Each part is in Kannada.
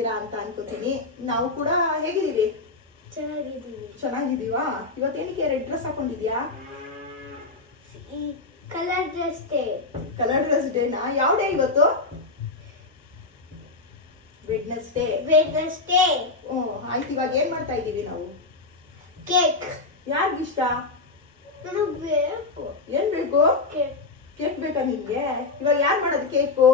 ಚೆನ್ನಾಗಿದ್ದೀರಾ ಅಂತ ಅನ್ಕೋತೀನಿ. ನಾವು ಕೂಡ ಹೇಗಿದ್ದೀವಿ? ಚೆನ್ನಾಗಿದ್ದೀವಾ? ಇವತ್ತೇನಕ್ಕೆ ರೆಡ್ ಡ್ರೆಸ್ ಹಾಕೊಂಡಿದ್ಯಾ? Colour dress day. Colour dress ಡೇನಾ? ಯಾವ ಡೇ ಇವತ್ತು? ವೆಡ್ನೆಸ್ಡೇ. ಆಯ್ತು, ಇವಾಗ ಏನ್ ಮಾಡ್ತಾ ಇದೀವಿ ನಾವು? ಕೇಕ್. ಯಾರಿಗಿಷ್ಟ? ನನಗೆ ಬೇಕು. ಏನ್ ಬೇಕು? ಕೇಕ್ ಬೇಕಾ ನಿಮ್ಗೆ? ಇವಾಗ ಯಾರು ಮಾಡೋದು ಕೇಕು?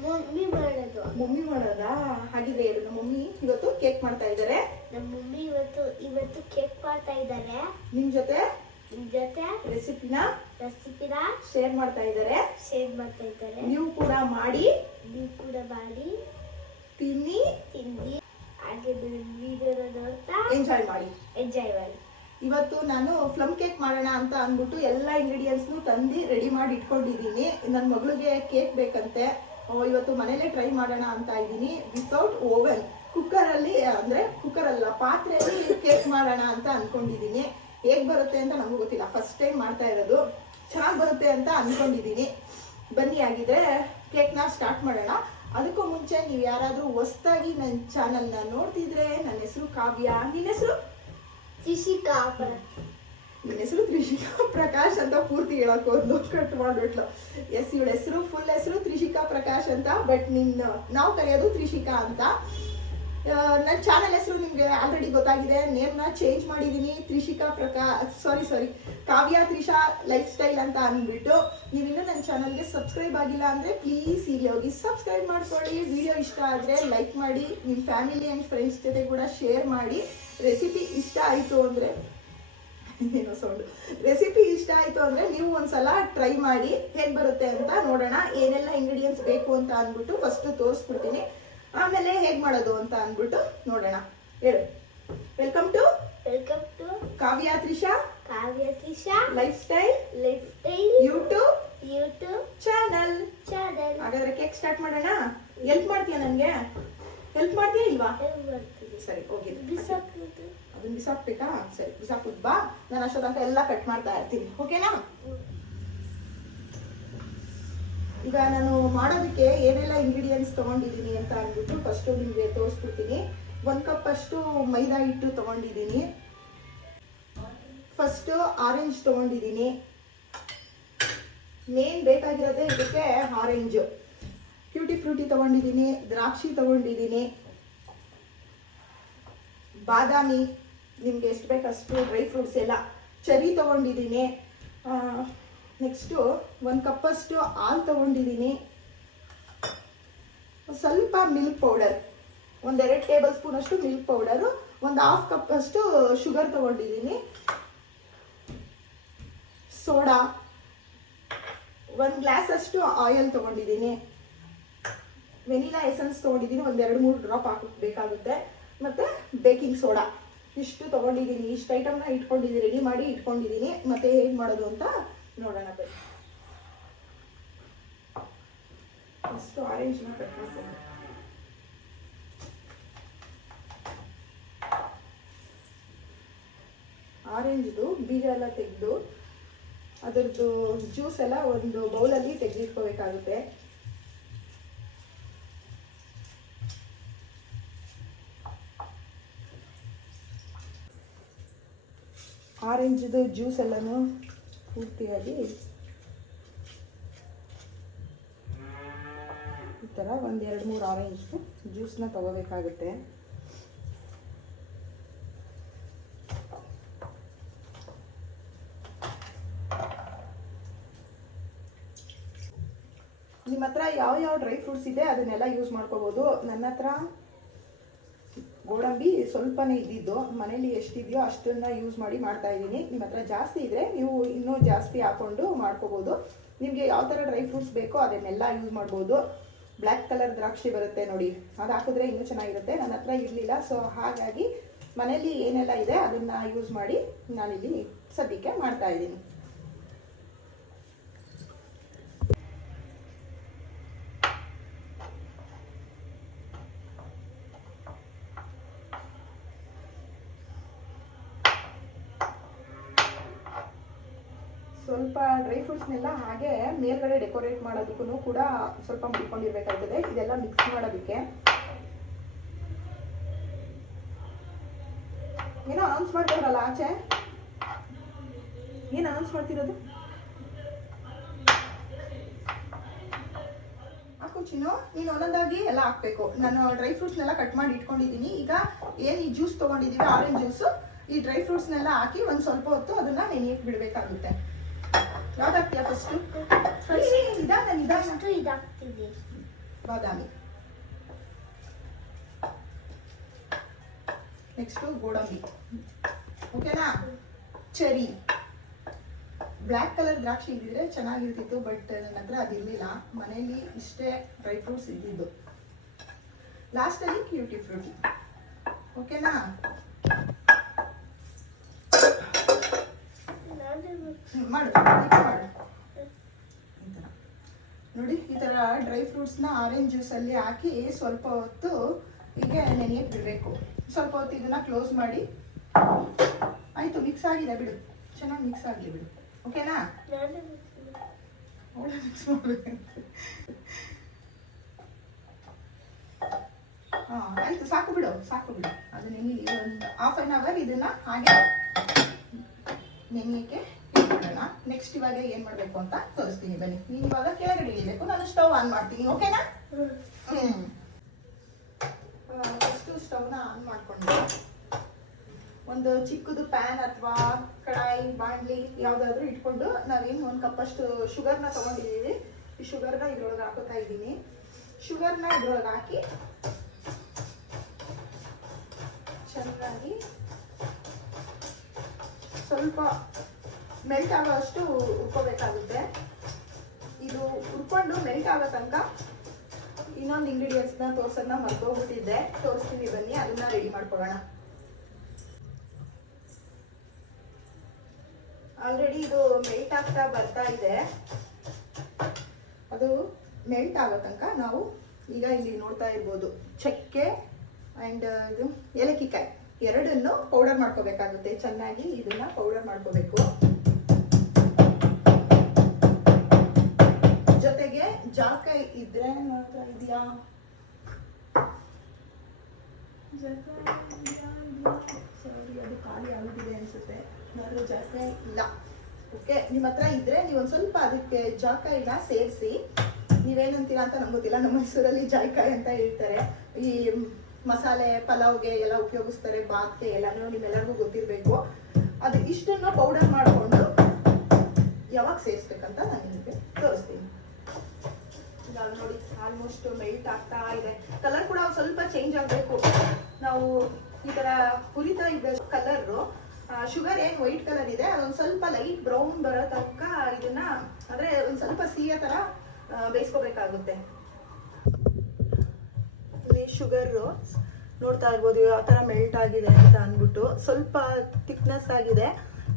ಮಮ್ಮಿ ಮಾಡೋದಾ? ಹಾಗಿದ್ರೆ ಹೇಳು, ನಮ್ಮ ಮಮ್ಮಿ ಇವತ್ತು ಕೇಕ್ ಮಾಡ್ತಾ ಇದ್ದಾರೆ. ನಮ್ಮ ಮಮ್ಮಿ ಇವತ್ತು ಕೇಕ್ ಮಾಡ್ತಾ ಇದ್ದಾರೆ. ನಿಮ್ ಜೊತೆ ರೆಸಿಪಿನ ಶೇರ್ ಮಾಡ್ತಾ ಇದ್ದಾರೆ. ನೀವು ಕೂಡ ಮಾಡಿ ತಿನ್ನಿ ಹಾಗೆ ವಿಡಿಯೋನ ನೋಡ್ತಾ ಎಂಜಾಯ್ ಮಾಡಿ. ಇವತ್ತು ನಾನು ಪ್ಲಮ್ ಕೇಕ್ ಮಾಡೋಣ ಅಂತ ಅಂದ್ಬಿಟ್ಟು ಎಲ್ಲ ಇಂಗ್ರೀಡಿಯೆಂಟ್ಸ್ನು ತಂದು ರೆಡಿ ಮಾಡಿ ಇಟ್ಕೊಂಡಿದ್ದೀನಿ. ನನ್ನ ಮಗಳಿಗೆ ಕೇಕ್ ಬೇಕಂತೆ. ಇವತ್ತು ಮನೇಲೆ ಟ್ರೈ ಮಾಡೋಣ ಅಂತ ಇದ್ದೀನಿ. ವಿತೌಟ್ ಓವನ್, ಕುಕ್ಕರಲ್ಲಿ ಅಂದರೆ ಕುಕ್ಕರ್ ಅಲ್ಲ, ಪಾತ್ರೆಯಲ್ಲಿ ಕೇಕ್ ಮಾಡೋಣ ಅಂತ ಅಂದ್ಕೊಂಡಿದ್ದೀನಿ. ಹೇಗೆ ಬರುತ್ತೆ ಅಂತ ನನಗೂ ಗೊತ್ತಿಲ್ಲ, ಫಸ್ಟ್ ಟೈಮ್ ಮಾಡ್ತಾ ಇರೋದು. ಚೆನ್ನಾಗಿ ಬರುತ್ತೆ ಅಂತ ಅಂದ್ಕೊಂಡಿದ್ದೀನಿ. ಬನ್ನಿ ಆಗಿದ್ರೆ ಕೇಕ್ನ ಸ್ಟಾರ್ಟ್ ಮಾಡೋಣ. ಅದಕ್ಕೂ ಮುಂಚೆ ನೀವು ಯಾರಾದರೂ ಹೊಸದಾಗಿ ನನ್ನ ಚಾನಲ್ನ ನೋಡ್ತಿದ್ರೆ, ನನ್ನ ಹೆಸರು ಕಾವ್ಯ. ನಿನ್ನ ಹೆಸರು? ನಿನ್ನ ಹೆಸರು ತ್ರಿಷಿಕಾ ಪ್ರಕಾಶ್ ಅಂತ ಪೂರ್ತಿ ಹೇಳಕ್ ಹೋದ್ಲು, ಕಟ್ ಮಾಡ್ಬಿಟ್ಲು. ಎಸ್, ಇವಳ ಹೆಸರು ಫುಲ್ ಹೆಸರು ತ್ರಿಷಿಕಾ ಪ್ರಕಾಶ್ ಅಂತ, ಬಟ್ ನಾವು ಕರೆಯೋದು ತ್ರಿಷಿಕಾ ಅಂತ. ನನ್ನ ಚಾನಲ್ ಹೆಸರು ನಿಮಗೆ ಆಲ್ರೆಡಿ ಗೊತ್ತಾಗಿದೆ. ನೇಮ್ನ ಚೇಂಜ್ ಮಾಡಿದ್ದೀನಿ, ತ್ರಿಷಿಕಾ ಕಾವ್ಯ ತ್ರಿಷಾ ಲೈಫ್ ಸ್ಟೈಲ್ ಅಂತ ಅಂದ್ಬಿಟ್ಟು. ನೀವಿನ್ನೂ ನನ್ನ ಚಾನಲ್ಗೆ ಸಬ್ಸ್ಕ್ರೈಬ್ ಆಗಿಲ್ಲ ಅಂದರೆ ಪ್ಲೀಸ್ ಇಲ್ಲಿ ಹೋಗಿ ಸಬ್ಸ್ಕ್ರೈಬ್ ಮಾಡ್ಕೊಳ್ಳಿ. ವಿಡಿಯೋ ಇಷ್ಟ ಆದರೆ ಲೈಕ್ ಮಾಡಿ, ನಿಮ್ಮ ಫ್ಯಾಮಿಲಿ ಆ್ಯಂಡ್ ಫ್ರೆಂಡ್ಸ್ ಜೊತೆ ಕೂಡ ಶೇರ್ ಮಾಡಿ. ರೆಸಿಪಿ ಇಷ್ಟ ಆಯಿತು ಅಂದರೆ ನೀವು ಒಂದ್ಸಲ ಟ್ರೈ ಮಾಡಿ ಹೇಗೆ ಬರುತ್ತೆ ಅಂತ ನೋಡೋಣ. ಏನೆಲ್ಲ ಇಂಗ್ರೀಡಿಯೆಂಟ್ಸ್ ಬೇಕು ಅಂತ ಅಂದ್ಬಿಟ್ಟು ಫಸ್ಟು ತೋರಿಸ್ಬಿಡ್ತೀನಿ, ಆಮೇಲೆ ಹೇಗೆ ಮಾಡೋದು ಅಂತ ಅಂದ್ಬಿಟ್ಟು ನೋಡೋಣ. ಹೇಳು. Welcome to Kavya Trisha lifestyle YouTube channel. ಹಾಗಾದ್ರೆ ಕೇಕ್ ಸ್ಟಾರ್ಟ್ ಮಾಡೋಣ. ಹೆಲ್ಪ್ ಮಾಡ್ತೀಯಾ? ನನಗೆ ಹೆಲ್ಪ್ ಮಾಡ್ತೀಯಾ ಇಲ್ವಾ? ಸರಿ, ಹೋಗಿ ಅದನ್ನ ಬಿಸಾಕ್ಬೇಕಾ? ಸರಿ, ಬಿಸಾಕ್ಬಿಟ್ಟು ಬಾ. ನಾನು ಅಷ್ಟೊತ್ತಂಕ ಎಲ್ಲ ಕಟ್ ಮಾಡ್ತಾ ಇರ್ತೀನಿ, ಓಕೆನಾ? ಈಗ ನಾನು ಮಾಡೋದಕ್ಕೆ ಏನೆಲ್ಲ ಇಂಗ್ರೀಡಿಯೆಂಟ್ಸ್ ತೊಗೊಂಡಿದ್ದೀನಿ ಅಂತ ಅಂದ್ಬಿಟ್ಟು ಫಸ್ಟು ನಿಮಗೆ ತೋರಿಸ್ಬಿಡ್ತೀನಿ. 1 ಕಪ್ ಅಷ್ಟು ಮೈದಾ ಹಿಟ್ಟು ತೊಗೊಂಡಿದ್ದೀನಿ. ಫಸ್ಟು ಆರೆಂಜ್ ತೊಗೊಂಡಿದ್ದೀನಿ. ಮೇನ್ ಬೇಕಾಗಿರೋದೇ ಇದಕ್ಕೆ ಆರೆಂಜು. ಟ್ಯೂಟಿ ಫ್ರೂಟಿ ತೊಗೊಂಡಿದ್ದೀನಿ, ದ್ರಾಕ್ಷಿ ತೊಗೊಂಡಿದ್ದೀನಿ, ಬಾದಾಮಿ, ನಿಮಗೆ ಎಷ್ಟು ಬೇಕಷ್ಟು ಡ್ರೈ ಫ್ರೂಟ್ಸ್ ಎಲ್ಲ, ಚೆರಿ ತೊಗೊಂಡಿದ್ದೀನಿ. ನೆಕ್ಸ್ಟು 1 ಕಪ್ಪಷ್ಟು ಹಾಲು ತೊಗೊಂಡಿದ್ದೀನಿ. ಸ್ವಲ್ಪ ಮಿಲ್ಕ್ ಪೌಡರ್, 1-2 ಟೇಬಲ್ ಸ್ಪೂನಷ್ಟು ಮಿಲ್ಕ್ ಪೌಡರು, 1/2 ಕಪ್ಪಷ್ಟು ಶುಗರ್ ತೊಗೊಂಡಿದ್ದೀನಿ. ಸೋಡಾ, 1 ಗ್ಲಾಸಷ್ಟು ಆಯಿಲ್ ತೊಗೊಂಡಿದ್ದೀನಿ. ವೆನಿಲಾ ಎಸೆನ್ಸ್ ತೊಗೊಂಡಿದ್ದೀನಿ, 1-2-3 ಡ್ರಾಪ್ ಹಾಕಬೇಕಾಗುತ್ತೆ. ಮತ್ತು ಬೇಕಿಂಗ್ ಸೋಡಾ ಇಷ್ಟು ತೊಗೊಂಡಿದ್ದೀನಿ. ಇಷ್ಟು ಐಟಮ್ನ ರೆಡಿ ಮಾಡಿ ಇಟ್ಕೊಂಡಿದ್ದೀನಿ. ಮತ್ತು ಹೇಗೆ ಮಾಡೋದು ಅಂತ ನೋಡೋಣ ಬನ್ನಿ. ಫಸ್ಟು ಆರೆಂಜ್ನ ಕಟ್ ಮಾಡ್ಕೊಂಡು, ಆರೆಂಜ್ದು ಬೀಜ ಎಲ್ಲ ತೆಗೆದು ಅದರದ್ದು ಜ್ಯೂಸ್ ಎಲ್ಲ ಒಂದು ಬೌಲಲ್ಲಿ ತೆಗೆದಿಟ್ಕೋಬೇಕಾಗುತ್ತೆ. ಆರೆಂಜ್ದು ಜ್ಯೂಸ್ ಎಲ್ಲನೂ ಪೂರ್ತಿಯಾಗಿ ಈ ಥರ 1-2-3 ಆರೆಂಜ್ ಜ್ಯೂಸನ್ನ ತಗೋಬೇಕಾಗುತ್ತೆ. ನಿಮ್ಮ ಹತ್ರ ಯಾವ ಡ್ರೈ ಫ್ರೂಟ್ಸ್ ಇದೆ ಅದನ್ನೆಲ್ಲ ಯೂಸ್ ಮಾಡ್ಕೋಬೋದು. ನನ್ನ ಹತ್ರ ಗೋಡಂಬಿ ಸ್ವಲ್ಪನೇ ಇದ್ದಿದ್ದು, ಮನೇಲಿ ಎಷ್ಟಿದೆಯೋ ಅಷ್ಟನ್ನು ಯೂಸ್ ಮಾಡಿ ಮಾಡ್ತಾ ಇದ್ದೀನಿ. ನಿಮ್ಮ ಹತ್ರ ಜಾಸ್ತಿ ಇದ್ದರೆ ನೀವು ಇನ್ನೂ ಜಾಸ್ತಿ ಹಾಕ್ಕೊಂಡು ಮಾಡ್ಕೋಬೋದು. ನಿಮಗೆ ಯಾವ ಥರ ಡ್ರೈ ಫ್ರೂಟ್ಸ್ ಬೇಕೋ ಅದನ್ನೆಲ್ಲ ಯೂಸ್ ಮಾಡ್ಬೋದು. ಬ್ಲ್ಯಾಕ್ ಕಲರ್ ದ್ರಾಕ್ಷಿ ಬರುತ್ತೆ ನೋಡಿ, ಅದು ಹಾಕಿದ್ರೆ ಇನ್ನೂ ಚೆನ್ನಾಗಿರುತ್ತೆ. ನನ್ನ ಹತ್ರ ಇರಲಿಲ್ಲ, ಸೊ ಹಾಗಾಗಿ ಮನೇಲಿ ಏನೆಲ್ಲ ಇದೆ ಅದನ್ನು ಯೂಸ್ ಮಾಡಿ ನಾನಿಲ್ಲಿ ಸದ್ಯಕ್ಕೆ ಮಾಡ್ತಾ ಇದ್ದೀನಿ. ಸ್ವಲ್ಪ ಡ್ರೈ ಫ್ರೂಟ್ಸ್ನೆಲ್ಲ ಹಾಗೆ ಮೇಲ್ಗಡೆ ಡೆಕೋರೇಟ್ ಮಾಡೋದಕ್ಕೂ ಕೂಡ ಸ್ವಲ್ಪ ಮುಡ್ಕೊಂಡಿರ್ಬೇಕಾಗ್ತದೆ. ಇದೆಲ್ಲ ಮಿಕ್ಸ್ ಮಾಡೋದಕ್ಕೆ ಏನೋ ಅನೌನ್ಸ್ ಮಾಡ್ತಿರಲ್ಲ ಆಚೆ, ಏನು ಅನೌನ್ಸ್ ಮಾಡ್ತಿರೋದು? ಹಾಕು ಚಿನ್ನು, ನೀನು ಒಂದೊಂದಾಗಿ ಎಲ್ಲ ಹಾಕ್ಬೇಕು. ನಾನು ಡ್ರೈ ಫ್ರೂಟ್ಸ್ನೆಲ್ಲ ಕಟ್ ಮಾಡಿ ಇಟ್ಕೊಂಡಿದ್ದೀನಿ. ಈಗ ಏನು ಈ ಜ್ಯೂಸ್ ತೊಗೊಂಡಿದ್ದೀವಿ, ಆರೆಂಜ್ ಜ್ಯೂಸು, ಈ ಡ್ರೈ ಫ್ರೂಟ್ಸ್ನೆಲ್ಲ ಹಾಕಿ ಒಂದು ಸ್ವಲ್ಪ ಹೊತ್ತು ಅದನ್ನು ನೆನೆಯಕ್ಕೆ ಬಿಡಬೇಕಾಗುತ್ತೆ. ಯಾವ್ದು ಹಾಕ್ತೀಯಾ ಫಸ್ಟು? ಇದಾಗ್ತಿದೆ ಬಾದಾಮಿ, ನೆಕ್ಸ್ಟು ಗೋಡಂಬಿ, ಓಕೆನಾ? ಚೆರಿ, ಬ್ಲ್ಯಾಕ್ ಕಲರ್ ದ್ರಾಕ್ಷಿ ಇದ್ದಿದ್ರೆ ಚೆನ್ನಾಗಿರ್ತಿತ್ತು, ಬಟ್ ನನ್ನ ಹತ್ರ ಅದಿರಲಿಲ್ಲ. ಮನೇಲಿ ಇಷ್ಟೇ ಡ್ರೈ ಫ್ರೂಟ್ಸ್ ಇದ್ದಿದ್ದು. ಲಾಸ್ಟಲ್ಲಿ ಟ್ಯೂಟಿ ಫ್ರೂಟಿ, ಓಕೆನಾ? ಮಾಡು, ಮಿಕ್ಸ್ ಮಾಡು. ಈ ಥರ ನೋಡಿ, ಈ ಥರ ಡ್ರೈ ಫ್ರೂಟ್ಸ್ನ ಆರೆಂಜ್ ಜ್ಯೂಸಲ್ಲಿ ಹಾಕಿ ಸ್ವಲ್ಪ ಹೊತ್ತು ಹೀಗೆ ನೆನೆಯಕ್ಕೆ ಬಿಡಬೇಕು. ಸ್ವಲ್ಪ ಹೊತ್ತು ಇದನ್ನು ಕ್ಲೋಸ್ ಮಾಡಿ. ಆಯಿತು, ಮಿಕ್ಸ್ ಆಗಿದೆ ಬಿಡು, ಚೆನ್ನಾಗಿ ಮಿಕ್ಸ್ ಆಗಲಿ ಬಿಡು, ಓಕೆನಾ? ಒಳ್ಳೆ ಮಿಕ್ಸ್ ಮಾಡಬೇಕು. ಹಾಂ ಆಯಿತು, ಸಾಕು ಬಿಡು, ಸಾಕು ಬಿಡು. ಅದು ನೆನೆಯಲಿ ಒಂದು ಹಾಫ್ ಆನ್ ಅವರ್ ಇದನ್ನು ಹಾಗೆ ನೆನೆಯಕ್ಕೆ ಇಟ್ಬಿಡೋಣ. ನೆಕ್ಸ್ಟ್ ಇವಾಗ ಏನು ಮಾಡಬೇಕು ಅಂತ ತೋರಿಸ್ತೀನಿ ಬನ್ನಿ. ನೀನು ಇವಾಗ ಕೆಳಗಡೆ ಇಡಬೇಕು, ನಾನು ಸ್ಟವ್ ಆನ್ ಮಾಡ್ತೀನಿ, ಓಕೆನಾ? ಫಸ್ಟು ಸ್ಟವ್ನ ಆನ್ ಮಾಡಿಕೊಂಡು ಒಂದು ಚಿಕ್ಕದು ಪ್ಯಾನ್ ಅಥವಾ ಕಡಾಯಿ, ಬಾಣಲಿ ಯಾವುದಾದ್ರೂ ಇಟ್ಕೊಂಡು ನಾವೇನು ಒಂದು ಕಪ್ಪಷ್ಟು ಶುಗರ್ನ ತೊಗೊಂಡಿದ್ದೀವಿ. ಈ ಶುಗರ್ನ ಇದ್ರೊಳಗೆ ಹಾಕೋತಾ ಇದ್ದೀನಿ. ಶುಗರ್ನ ಇದ್ರೊಳಗೆ ಹಾಕಿ ಚೆನ್ನಾಗಿ ಸ್ವಲ್ಪ ಮೆಲ್ಟ್ ಆಗೋಷ್ಟು ಹುರ್ಕೋಬೇಕಾಗುತ್ತೆ. ಇದು ಹುರ್ಕೊಂಡು ಮೆಲ್ಟ್ ಆಗೋ ತನಕ ಇನ್ನೊಂದು ಇಂಗ್ರೀಡಿಯೆಂಟ್ಸ್ನ ತೋರ್ಸೋದನ್ನ ಮರ್ತೋಗ್ಬಿಟ್ಟಿದ್ದೆ, ತೋರಿಸ್ತೀನಿ ಬನ್ನಿ, ಅದನ್ನ ರೆಡಿ ಮಾಡ್ಕೊಳ್ಳೋಣ. ಆಲ್ರೆಡಿ ಇದು ಮೆಲ್ಟ್ ಆಗ್ತಾ ಬರ್ತಾ ಇದೆ. ಅದು ಮೆಲ್ಟ್ ಆಗೋ ತನಕ ನಾವು ಈಗ ಇಲ್ಲಿ ನೋಡ್ತಾ ಇರ್ಬೋದು, ಚಕ್ಕೆ ಆ್ಯಂಡ್ ಇದು ಏಲಕ್ಕಿಕಾಯಿ ಎರಡನ್ನು ಪೌಡರ್ ಮಾಡ್ಕೋಬೇಕಾಗುತ್ತೆ. ಚೆನ್ನಾಗಿ ಇದನ್ನ ಪೌಡರ್ ಮಾಡ್ಕೋಬೇಕು. ಜೊತೆಗೆ ಜಾಕಾಯಿ ಇದ್ರೆ ನೋಡ್ತಾ ಇದೆಯಾ, ಸಾರಿ ಅದು ಖಾಲಿ ಆಗಿದೆ ಅನ್ಸುತ್ತೆ, ನಾನು ಜಾಕಾಯಿ ಇಲ್ಲ. ಓಕೆ, ನಿಮ್ಮ ಹತ್ರ ಇದ್ರೆ ನೀವು ಒಂದು ಸ್ವಲ್ಪ ಅದಕ್ಕೆ ಜಾಕಾಯಿನ ಸೇರಿಸಿ. ನೀವೇನಂತೀರಾ ಅಂತ ನಮ್ಗೆ ಗೊತ್ತಿಲ್ಲ, ನಮ್ಮ ಮೈಸೂರಲ್ಲಿ ಜಾಯ್ಕಾಯಿ ಅಂತ ಹೇಳ್ತಾರೆ. ಈ ಮಸಾಲೆ ಪಲಾವ್ಗೆ ಎಲ್ಲ ಉಪಯೋಗಿಸ್ತಾರೆ, ಬಾತ್ಗೆ ಎಲ್ಲನೂ ನಿಮ್ಮೆಲ್ಲರಿಗೂ ಗೊತ್ತಿರಬೇಕು. ಅದು ಇಷ್ಟನ್ನು ಪೌಡರ್ ಮಾಡಿಕೊಂಡು ಯಾವಾಗ ಸೇರಿಸ್ಬೇಕಂತ ನಾನು ನಿಮಗೆ ತೋರಿಸ್ತೀನಿ. ನಾನು ನೋಡಿ ಆಲ್ಮೋಸ್ಟ್ ಮೆಲ್ಟ್ ಆಗ್ತಾ ಇದೆ. ಕಲರ್ ಕೂಡ ಸ್ವಲ್ಪ ಚೇಂಜ್ ಆಗಬೇಕು. ನಾವು ಈ ಥರ ಹುರಿತಾ ಇದ್ದ ಕಲರು, ಶುಗರ್ ಏನು ವೈಟ್ ಕಲರ್ ಇದೆ ಅದೊಂದು ಸ್ವಲ್ಪ ಲೈಟ್ ಬ್ರೌನ್ ಬರೋ ತನಕ ಇದನ್ನ ಅಂದರೆ ಒಂದು ಸ್ವಲ್ಪ ಸಿಹಿಯ ಥರ ಬೇಯಿಸ್ಕೋಬೇಕಾಗುತ್ತೆ. ಇಲ್ಲಿ ಶುಗರು ನೋಡ್ತಾ ಇರ್ಬೋದು ಯಾವ ಥರ ಮೆಲ್ಟ್ ಆಗಿದೆ ಅಂತ ಅಂದ್ಬಿಟ್ಟು, ಸ್ವಲ್ಪ ಥಿಕ್ನೆಸ್ ಆಗಿದೆ.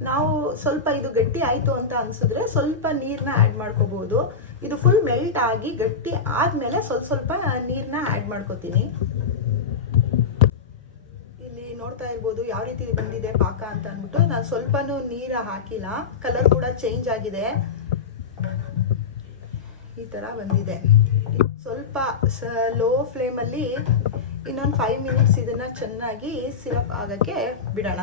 ನಾವು ಸ್ವಲ್ಪ ಇದು ಗಟ್ಟಿ ಆಯಿತು ಅಂತ ಅನ್ಸಿದ್ರೆ ಸ್ವಲ್ಪ ನೀರನ್ನ ಆ್ಯಡ್ ಮಾಡ್ಕೋಬೋದು. ಇದು ಫುಲ್ ಮೆಲ್ಟ್ ಆಗಿ ಗಟ್ಟಿ ಆದಮೇಲೆ ಸ್ವಲ್ಪ ನೀರನ್ನ ಆ್ಯಡ್ ಮಾಡ್ಕೋತೀನಿ. ಇಲ್ಲಿ ನೋಡ್ತಾ ಇರ್ಬೋದು ಯಾವ ರೀತಿ ಬಂದಿದೆ ಪಾಕ ಅಂತ ಅಂದ್ಬಿಟ್ಟು. ನಾನು ಸ್ವಲ್ಪನೂ ನೀರು ಹಾಕಿಲ್ಲ, ಕಲರ್ ಕೂಡ ಚೇಂಜ್ ಆಗಿದೆ. ಈ ಥರ ಬಂದಿದೆ. ಸ್ವಲ್ಪ ಲೋ ಫ್ಲೇಮಲ್ಲಿ ಇನ್ನೊಂದು 5 ಮಿನಿಟ್ಸ್ ಇದನ್ನು ಚೆನ್ನಾಗಿ ಸಿರಪ್ ಆಗೋಕ್ಕೆ ಬಿಡೋಣ.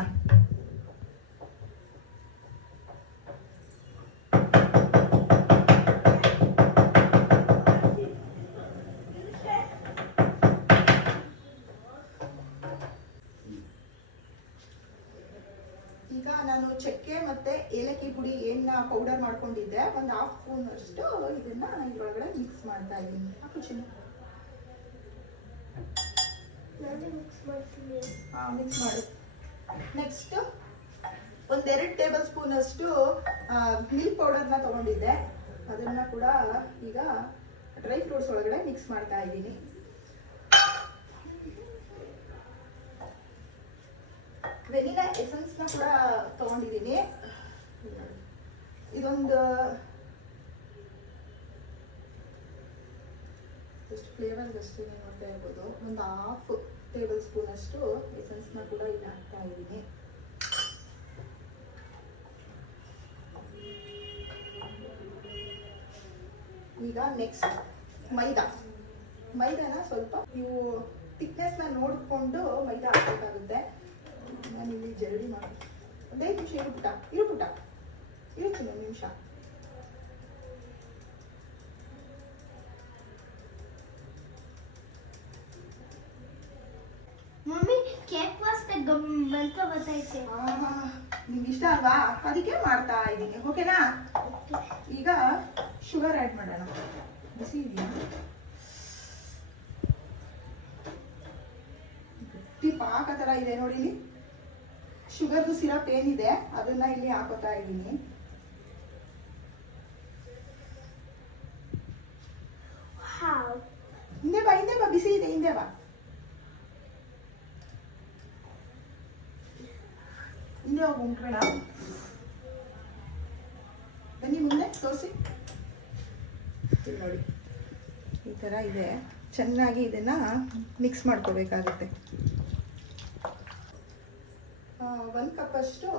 ಈಗ ನಾನು ಚಕ್ಕೆ ಮತ್ತು ಏಲಕ್ಕಿ ಪುಡಿ ಏನು ಪೌಡರ್ ಮಾಡ್ಕೊಂಡಿದ್ದೆ, ಒಂದು 1/2 ಸ್ಪೂನ್ ಅಷ್ಟು ಇದನ್ನ ಇದರೊಳಗಡೆ ಮಿಕ್ಸ್ ಮಾಡ್ತಾ ಇದ್ದೀನಿ. ಹಾಕು ಚಿನ್ನ. ಮಿಕ್ಸ್ ಮಾಡ್ತೀನಿ. ಮಿಕ್ಸ್ ಮಾಡು. ನೆಕ್ಸ್ಟ್ 1-2 ಟೇಬಲ್ ಸ್ಪೂನ್ ಅಷ್ಟು ಮಿಲ್ಕ್ ಪೌಡರ್ನ ತೊಗೊಂಡಿದ್ದೆ, ಅದನ್ನು ಕೂಡ ಈಗ ಡ್ರೈ ಫ್ರೂಟ್ಸ್ ಒಳಗಡೆ ಮಿಕ್ಸ್ ಮಾಡ್ತಾ ಇದ್ದೀನಿ. ವೆನಿಲಾ ಎಸೆನ್ಸ್ನ ಕೂಡ ತೊಗೊಂಡಿದ್ದೀನಿ. ಇದೊಂದು ಎಷ್ಟು ಫ್ಲೇವರ್ಗಷ್ಟು ನೋಡ್ತಾ ಇರ್ಬೋದು, ಒಂದು 1/2 ಟೇಬಲ್ ಸ್ಪೂನ್ ಅಷ್ಟು ಎಸೆನ್ಸ್ನ ಕೂಡ ಇಲ್ಲಿ ಹಾಕ್ತಾ ಇದ್ದೀನಿ. ಈಗ ನೆಕ್ಸ್ಟ್ ಮೈದಾನ ಸ್ವಲ್ಪ ನೀವು ಥಿಕ್ನೆಸ್ನ ನೋಡಿಕೊಂಡು ಮೈದಾ ಹಾಕಬೇಕಾಗುತ್ತೆ. ನಾನು ಇಲ್ಲಿ ಜರಡಿ ಮಾಡಿ ಒಂದು 5 ನಿಮಿಷ ಇರು ಪುಟ್ಟ ಒಂದು ನಿಮಿಷ. ಮಮ್ಮಿ ಕೇಕ್ ವಾಸನೆ ಬಂತ ಬರ್ತೈತೆ. ನಿಮ್ಗೆ ಇಷ್ಟ ಅಲ್ವಾ, ಅದಕ್ಕೆ ಮಾಡ್ತಾ ಇದ್ದೀನಿ. ಓಕೆನಾ? ಈಗ ಶುಗರ್ ಆ್ಯಡ್ ಮಾಡೋಣ. ಬಿಸಿ ಇದೆಯಾ? ಗಟ್ಟಿ ಪಾಕ ಥರ ಇದೆ ನೋಡಿ. ಇಲ್ಲಿ ಶುಗರ್ದು ಸಿರಪ್ ಏನಿದೆ ಅದನ್ನ ಇಲ್ಲಿ ಹಾಕೋತಾ ಇದ್ದೀನಿ. ಹಿಂದೆ ಬಾ, ಬಿಸಿ ಇದೆ, ಹಿಂದೆ ಬಾ. ಹಿಂದೆ ಹೋಗಿ ಉಂಟ್ಬೇಡ, ಬನ್ನಿ ಮುಂದೆ ತೋರಿಸಿ. ನೋಡಿ ಈ ಥರ ಇದೆ. ಚೆನ್ನಾಗಿ ಇದನ್ನು ಮಿಕ್ಸ್ ಮಾಡ್ಕೋಬೇಕಾಗುತ್ತೆ. 1 ಕಪ್ಪಷ್ಟು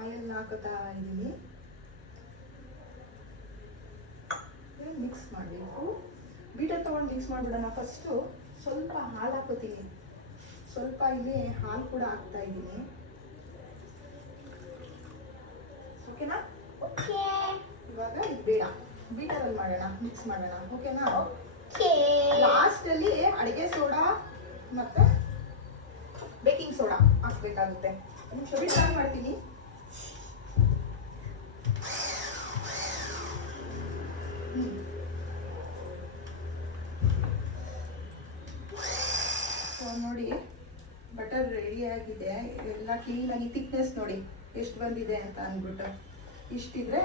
ಆಯಿಲ್ ಹಾಕೋತಾ ಇದ್ದೀನಿ. ಮಿಕ್ಸ್ ಮಾಡಬೇಕು. ಬೀಟರ್ ತೊಗೊಂಡು ಮಿಕ್ಸ್ ಮಾಡಿಬಿಡೋಣ. ಫಸ್ಟು ಸ್ವಲ್ಪ ಹಾಲು ಹಾಕೋತೀನಿ. ಸ್ವಲ್ಪ ಇಲ್ಲಿ ಹಾಲು ಕೂಡ ಹಾಕ್ತಾ ಇದ್ದೀನಿ. ಓಕೆನಾ? ಓಕೆ. ಇವಾಗ ಇದು ಬೇಡ, ಬೀಟರಲ್ಲಿ ಮಾಡೋಣ, ಮಿಕ್ಸ್ ಮಾಡೋಣ. ಓಕೆನಾ? ಓಕೆ. ಲಾಸ್ಟಲ್ಲಿ ಅಡುಗೆ ಸೋಡಾ ಮತ್ತು ಬೇಕಿಂಗ್ ಸೋಡಾ ಹಾಕ್ಬೇಕಾಗುತ್ತೆ. ನಿಮಿಷ ಬೀಟರ್ ಮಾಡ್ತೀನಿ. ನೋಡಿ ಬಟರ್ ರೆಡಿ ಆಗಿದೆ. ಎಲ್ಲ ಕ್ಲೀನಾಗಿ ಥಿಕ್ನೆಸ್ ನೋಡಿ ಎಷ್ಟು ಬಂದಿದೆ ಅಂತ ಅಂದ್ಬಿಟ್ಟು. ಇಷ್ಟಿದ್ರೆ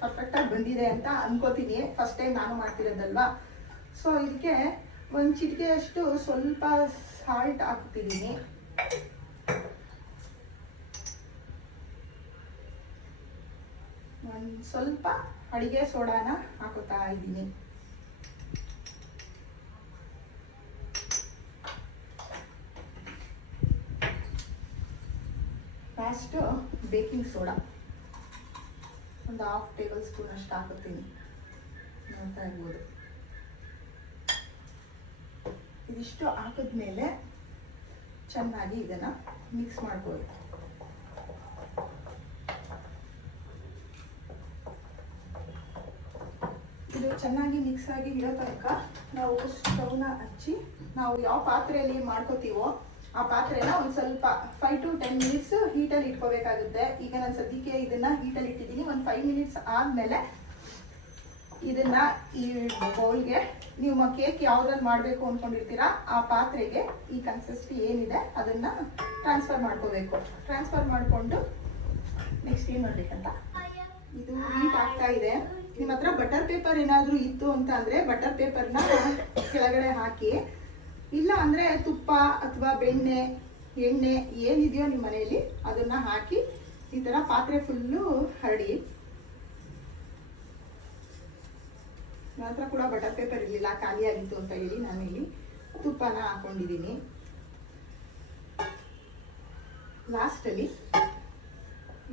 ಪರ್ಫೆಕ್ಟಾಗಿ ಬಂದಿದೆ ಅಂತ ಅನ್ಕೋತೀನಿ. ಫಸ್ಟ್ ಟೈಮ್ ನಾನು ಮಾಡ್ತಿರೋದಲ್ವಾ. ಸೊ ಇದಕ್ಕೆ ಒಂದು ಚಿಟಿಕೆಯಷ್ಟು ಸ್ವಲ್ಪ ಸಾಲ್ಟ್ ಹಾಕ್ತಿದ್ದೀನಿ. ಒಂದು ಸ್ವಲ್ಪ ಅಡಿಗೆ ಸೋಡಾನ ಹಾಕೋತಾ ಇದ್ದೀನಿ. ಲಾಸ್ಟು ಬೇಕಿಂಗ್ ಸೋಡಾ ಒಂದು 1/2 ಟೇಬಲ್ ಸ್ಪೂನ್ ಅಷ್ಟು ಹಾಕುತ್ತೀನಿ. ನೋಡ್ತಾ ಇರ್ಬೋದು. ಇದಿಷ್ಟು ಹಾಕಿದ್ಮೇಲೆ ಚೆನ್ನಾಗಿ ಇದನ್ನು ಮಿಕ್ಸ್ ಮಾಡ್ಬೋದು. ಇದು ಚೆನ್ನಾಗಿ ಮಿಕ್ಸ್ ಆಗಿ ಇರೋ ತನಕ ನಾವು ಸ್ಟವ್ನ ಹಚ್ಚಿ ನಾವು ಯಾವ ಪಾತ್ರೆಯಲ್ಲಿ ಮಾಡ್ಕೋತೀವೋ ಆ ಪಾತ್ರೆನ ಒಂದು ಸ್ವಲ್ಪ 5 to 10 ಮಿನಿಟ್ಸ್ ಹೀಟಲ್ಲಿ ಇಟ್ಕೋಬೇಕಾಗುತ್ತೆ. ಈಗ ನಾನು ಸದ್ಯಕ್ಕೆ ಇದನ್ನ ಹೀಟಲ್ಲಿ ಇಟ್ಟಿದ್ದೀನಿ. ಒಂದು 5 ಮಿನಿಟ್ಸ್ ಆದಮೇಲೆ ಇದನ್ನ ಈ ಬೌಲ್ಗೆ ನೀವು ಕೇಕ್ ಯಾವ್ದ್ರಲ್ಲಿ ಮಾಡಬೇಕು ಅಂದ್ಕೊಂಡಿರ್ತೀರಾ ಆ ಪಾತ್ರೆಗೆ ಈ ಕನ್ಸಿಸ್ಟಿ ಏನಿದೆ ಅದನ್ನ ಟ್ರಾನ್ಸ್ಫರ್ ಮಾಡ್ಕೋಬೇಕು. ಟ್ರಾನ್ಸ್ಫರ್ ಮಾಡಿಕೊಂಡು ನೆಕ್ಸ್ಟ್ ಏನು ಮಾಡಬೇಕಂತ ಇದು ಹೀಟ್ ಆಗ್ತಾ ಇದೆ. ನಿಮ್ಮ ಹತ್ರ ಬಟರ್ ಪೇಪರ್ ಏನಾದರೂ ಇತ್ತು ಅಂತ ಅಂದರೆ ಬಟರ್ ಪೇಪರ್ನ ಕೆಳಗಡೆ ಹಾಕಿ, ಇಲ್ಲ ಅಂದರೆ ತುಪ್ಪ ಅಥವಾ ಬೆಣ್ಣೆ ಎಣ್ಣೆ ಏನಿದೆಯೋ ನಿಮ್ಮ ಮನೆಯಲ್ಲಿ ಅದನ್ನು ಹಾಕಿ ಈ ಥರ ಪಾತ್ರೆ ಫುಲ್ಲು ಹರಡಿ. ನನ್ನ ಹತ್ರ ಕೂಡ ಬಟರ್ ಪೇಪರ್ ಇರಲಿಲ್ಲ, ಖಾಲಿಯಾಗಿತ್ತು ಅಂತ ಹೇಳಿ ನಾನಿಲ್ಲಿ ತುಪ್ಪನ ಹಾಕೊಂಡಿದ್ದೀನಿ. ಲಾಸ್ಟಲ್ಲಿ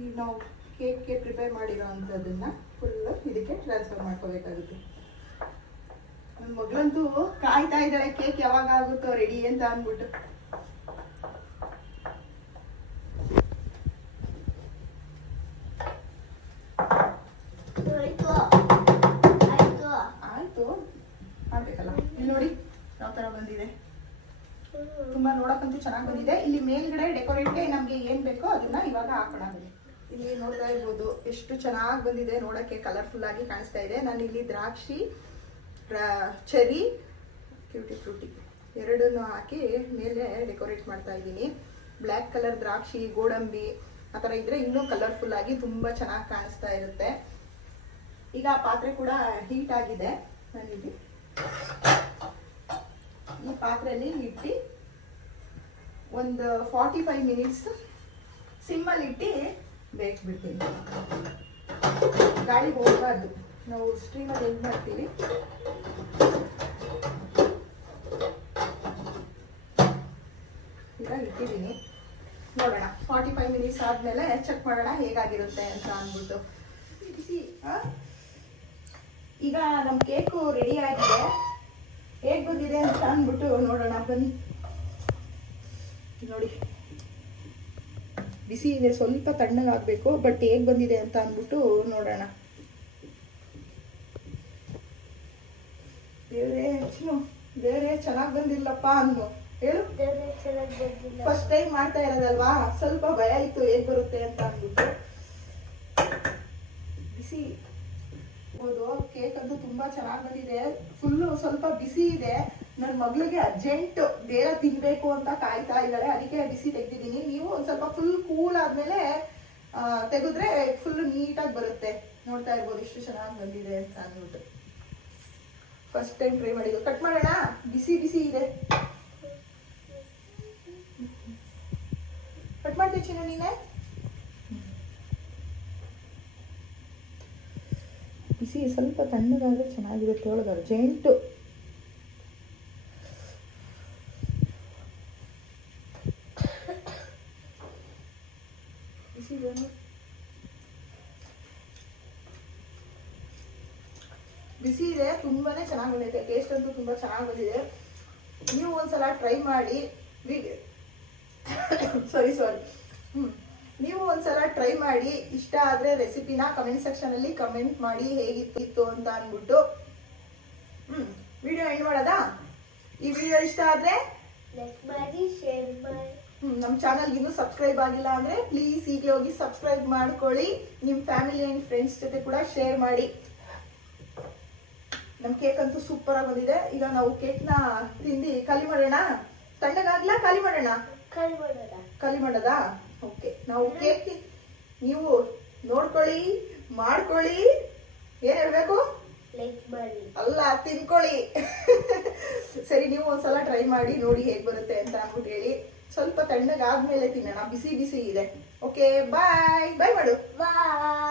ಈಗ ನಾವು ಕೇಕ್ಗೆ ಪ್ರಿಪೇರ್ ಮಾಡಿರೋ ಅಂಥದ್ದನ್ನು ಫುಲ್ಲು ಇದಕ್ಕೆ ಟ್ರಾನ್ಸ್ಫರ್ ಮಾಡ್ಕೋಬೇಕಾಗುತ್ತೆ. ನನ್ನ ಮಗಳಂತೂ ಕಾಯ್ತಾ ಇದ್ದಾಳೆ ಕೇಕ್ ಯಾವಾಗ ಆಗುತ್ತೋ ರೆಡಿ ಅಂತ ಅಂದ್ಬಿಟ್ಟು. ಆಯ್ತು ಮಾಡ್ಬೇಕಲ್ಲ. ಇಲ್ಲಿ ನೋಡಿ ಯಾವ ಥರ ಬಂದಿದೆ. ತುಂಬ ನೋಡೋಕ್ಕಂತೂ ಚೆನ್ನಾಗಿ ಬಂದಿದೆ. ಇಲ್ಲಿ ಮೇಲ್ಗಡೆ ಡೆಕೋರೇಟ್ಗೆ ನಮಗೆ ಏನು ಬೇಕೋ ಅದನ್ನ ಇವಾಗ ಹಾಕೋಣ. ಇಲ್ಲಿ ನೋಡ್ತಾ ಇರ್ಬೋದು ಎಷ್ಟು ಚೆನ್ನಾಗಿ ಬಂದಿದೆ. ನೋಡೋಕ್ಕೆ ಕಲರ್ಫುಲ್ ಆಗಿ ಕಾಣಿಸ್ತಾ ಇದೆ. ನಾನು ಇಲ್ಲಿ ದ್ರಾಕ್ಷಿ, ಚೆರಿ, ಟ್ಯೂಟಿ ಫ್ರೂಟಿ ಎರಡನ್ನೂ ಹಾಕಿ ಮೇಲೆ ಡೆಕೋರೇಟ್ ಮಾಡ್ತಾ ಇದ್ದೀನಿ. ಬ್ಲ್ಯಾಕ್ ಕಲರ್ ದ್ರಾಕ್ಷಿ, ಗೋಡಂಬಿ ಆ ಥರ ಇದ್ರೆ ಇನ್ನೂ ಕಲರ್ಫುಲ್ ಆಗಿ ತುಂಬ ಚೆನ್ನಾಗಿ ಕಾಣಿಸ್ತಾ ಇರುತ್ತೆ. ಈಗ ಆ ಪಾತ್ರೆ ಕೂಡ ಹೀಟ್ ಆಗಿದೆ. ನಾನಿಲ್ಲಿ ಈ ಪಾತ್ರೆಯಲ್ಲಿ ಇಟ್ಟು ಒಂದು 45 ಮಿನಿಟ್ಸ್ ಸಿಮ್ಮಲ್ಲಿ ಇಟ್ಟು ಬೇಯಿಸ್ಬಿಡ್ತೀನಿ. ಗಾಳಿ ಹೋಗಬಾರ್ದು. ನಾವು ಸ್ಟ್ರೀಮಲ್ಲಿ ಏನು ಮಾಡ್ತೀವಿ, ಈಗ ಇಟ್ಟಿದ್ದೀನಿ. ನೋಡೋಣ 45 ಮಿನಿಟ್ಸ್ ಆದಮೇಲೆ ಚೆಕ್ ಮಾಡೋಣ ಹೇಗಾಗಿರುತ್ತೆ ಅಂತ ಅಂದ್ಬಿಟ್ಟು. ಈಗ ನಮ್ಮ ಕೇಕು ರೆಡಿ ಆಗಿದೆ. ಹೇಗೆ ಬಂದಿದೆ ಅಂತ ಅಂದ್ಬಿಟ್ಟು ನೋಡೋಣ ಬನ್ನಿ. ನೋಡಿ ಬಿಸಿ ಇದೆ, ಸ್ವಲ್ಪ ತಣ್ಣಗಾಗಬೇಕು. ಬಟ್ ಹೇಗೆ ಬಂದಿದೆ ಅಂತ ಅಂದ್ಬಿಟ್ಟು ನೋಡೋಣ. ದೇವ್ರೇ ಚಿನ್ನು, ದೇವ್ರೇ ಚೆನ್ನಾಗಿ ಬಂದಿಲ್ಲಪ್ಪ ಅನ್ನು ಹೇಳು. ಚೆನ್ನಾಗಿ ಬಂದಿಲ್ಲ. ಫಸ್ಟ್ ಟೈಮ್ ಮಾಡ್ತಾ ಇರೋದಲ್ವಾ, ಸ್ವಲ್ಪ ಭಯ ಇತ್ತು ಹೇಗೆ ಬರುತ್ತೆ ಅಂತ ಅಂದ್ಬಿಟ್ಟು. ಬಿಸಿ ಹೌದು, ಕೇಕ್ ಅಂತೂ ತುಂಬಾ ಚೆನ್ನಾಗಿ ಬಂದಿದೆ. ಫುಲ್ಲು ಸ್ವಲ್ಪ ಬಿಸಿ ಇದೆ. ನನ್ನ ಮಗಳಿಗೆ ಅರ್ಜೆಂಟ್ ಬೇಗ ತಿನ್ಬೇಕು ಅಂತ ಕಾಯ್ತಾ ಇದ್ದಾಳೆ, ಅದಕ್ಕೆ ಬಿಸಿ ತೆಗ್ದಿದ್ದೀನಿ. ನೀವು ಒಂದು ಸ್ವಲ್ಪ ಫುಲ್ ಕೂಲ್ ಆದ್ಮೇಲೆ ತೆಗೆದ್ರೆ ಫುಲ್ ನೀಟಾಗಿ ಬರುತ್ತೆ. ನೋಡ್ತಾ ಇರ್ಬೋದು ಎಷ್ಟು ಚೆನ್ನಾಗಿ ಬಂದಿದೆ ಅಂತ ಅಂದ್ಬಿಟ್ಟು. ಫಸ್ಟ್ ಟೈಮ್ ಟ್ರೈ ಮಾಡಿದ್ದು. ಕಟ್ ಮಾಡೋಣ, ಬಿಸಿ ಬಿಸಿ ಇದೆ. ಕಟ್ ಮಾಡ್ತೀವಿ ಚಿನ್ನ ನೀನೆ. ಬಿಸಿ ಸ್ವಲ್ಪ ತಣ್ಣಗಾದ್ರೆ ಚೆನ್ನಾಗಿರುತ್ತೆ. ಒಳಗೆ ಅರ್ಜೆಂಟು ಬಿಸಿ ಬಿಸಿ ಇದೆ, ತುಂಬಾನೇ ಚೆನ್ನಾಗಿ ಬಂದಿದೆ. ಟೇಸ್ಟ್ ಅಂತೂ ತುಂಬಾ ಚೆನ್ನಾಗಿ ಬಂದಿದೆ. ನೀವು ಒಂದ್ಸಲ ಟ್ರೈ ಮಾಡಿ. ಸಾರಿ ನೀವು ಒಂದ್ಸಲ ಟ್ರೈ ಮಾಡಿ. ಇಷ್ಟ ಆದ್ರೆ ರೆಸಿಪಿನ ಕಮೆಂಟ್ ಸೆಕ್ಷನ್ ಅಲ್ಲಿ ಕಮೆಂಟ್ ಮಾಡಿ ಹೇಗಿತ್ತು ಅಂತ ಅಂದ್ಬಿಟ್ಟು. ವಿಡಿಯೋ ಎಂಡ್ ಮಾಡೋದಾ? ಈ ವಿಡಿಯೋ ಇಷ್ಟ ಆದ್ರೆ ಲೈಕ್ ಮಾಡಿ, ಶೇರ್ ಮಾಡಿ. ನಮ್ಮ ಚಾನಲ್ಗೆ ಇನ್ನೂ ಸಬ್ಸ್ಕ್ರೈಬ್ ಆಗಿಲ್ಲ ಅಂದ್ರೆ ಪ್ಲೀಸ್ ಈಗಲೇ ಹೋಗಿ ಸಬ್ಸ್ಕ್ರೈಬ್ ಮಾಡ್ಕೊಳ್ಳಿ. ನಿಮ್ಮ ಫ್ಯಾಮಿಲಿ ಅಂಡ್ ಫ್ರೆಂಡ್ಸ್ ಜೊತೆ ಕೂಡ ಶೇರ್ ಮಾಡಿ. ನಮ್ಮ ಕೇಕ್ ಅಂತೂ ಸೂಪರ್ ಆಗಿ ಬಂದಿದೆ. ಈಗ ನಾವು ಕೇಕ್ನ ತಿಂದು ಖಾಲಿ ಮಾಡೋಣ. ತಣ್ಣಗಾಗ್ಲಾ ಖಾಲಿ ಮಾಡೋಣ? ಖಾಲಿ ಮಾಡೋದಾ? ಓಕೆ, ನಾವು ಕೇಕ್ ನೀವು ನೋಡ್ಕೊಳ್ಳಿ, ಮಾಡ್ಕೊಳ್ಳಿ. ಏನ್ ಹೇಳ್ಬೇಕು? ಲೈಕ್ ಮಾಡಿ ಅಲ್ಲ, ತಿನ್ಕೊಳ್ಳಿ. ಸರಿ, ನೀವು ಒಂದ್ಸಲ ಟ್ರೈ ಮಾಡಿ ನೋಡಿ ಹೇಗೆ ಬರುತ್ತೆ ಅಂತ ಅಂದ್ಬಿಟ್ಟು ಹೇಳಿ. ಸ್ವಲ್ಪ ತಣ್ಣಗಾದ್ಮೇಲೆ ತಿನ್ನೋಣ, ಬಿಸಿ ಬಿಸಿ ಇದೆ. ಓಕೆ, ಬಾಯ್ ಬಾಯ್ ಮಾಡು. ಬಾಯ್.